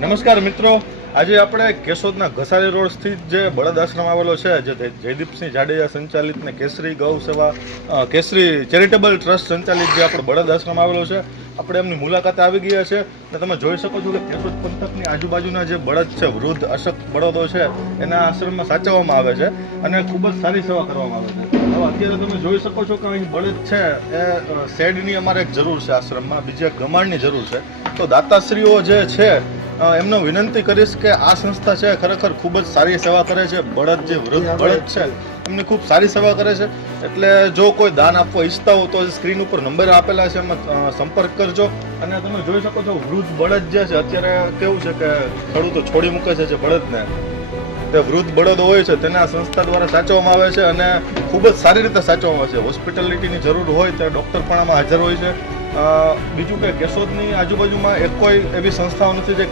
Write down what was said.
નમસ્કાર મિત્રો, આજે આપણે કેશોદના ઘસારી રોડ સ્થિત જે બળદ આશ્રમ આવેલો છે, જે જયદીપસિંહ જાડેજા સંચાલિત ને કેસરી ગૌ સેવા કેસરી ચેરિટેબલ ટ્રસ્ટ સંચાલિત જે આપણો બળદ આશ્રમ આવેલો છે, આપણે એમની મુલાકાતે આવી ગયા છે. અને તમે જોઈ શકો છો કે કેશોદ પંથકની આજુબાજુના જે બળદ છે, વૃદ્ધ અશક્ત બળદો છે, એના આશ્રમમાં સાચવવામાં આવે છે અને ખૂબ જ સારી સેવા કરવામાં આવે છે. હવે અત્યારે તમે જોઈ શકો છો કે અહીં બળદ છે એ શેડની અમારે એક જરૂર છે આશ્રમમાં, બીજી એક ગમાણની જરૂર છે. તો દાતાશ્રીઓ જે છે એમને વિનંતી કરીશ કે આ સંસ્થા છે ખરેખર ખૂબ જ સારી સેવા કરે છે. બળદ જે વૃદ્ધ બળદ છે એમની ખૂબ સારી સેવા કરે છે. એટલે જો કોઈ દાન આપવા ઈચ્છતા હો તો સ્ક્રીન ઉપર નંબર આપેલા છે, એમાં સંપર્ક કરજો. અને તમે જોઈ શકો છો વૃદ્ધ બળદ જે છે, અત્યારે કેવું છે કે ખેડૂતો છોડી મૂકે છે જે બળદને, તે વૃદ્ધ બળદો હોય છે તેને આ સંસ્થા દ્વારા સાચવવામાં આવે છે અને ખૂબ જ સારી રીતે સાચવવામાં આવે છે. હોસ્પિટાલિટીની જરૂર હોય ત્યારે ડૉક્ટર પણ આમાં હાજર હોય છે. બીજું કે કેશોદની આજુબાજુમાં એક કોઈ એવી સંસ્થાઓ નથી જે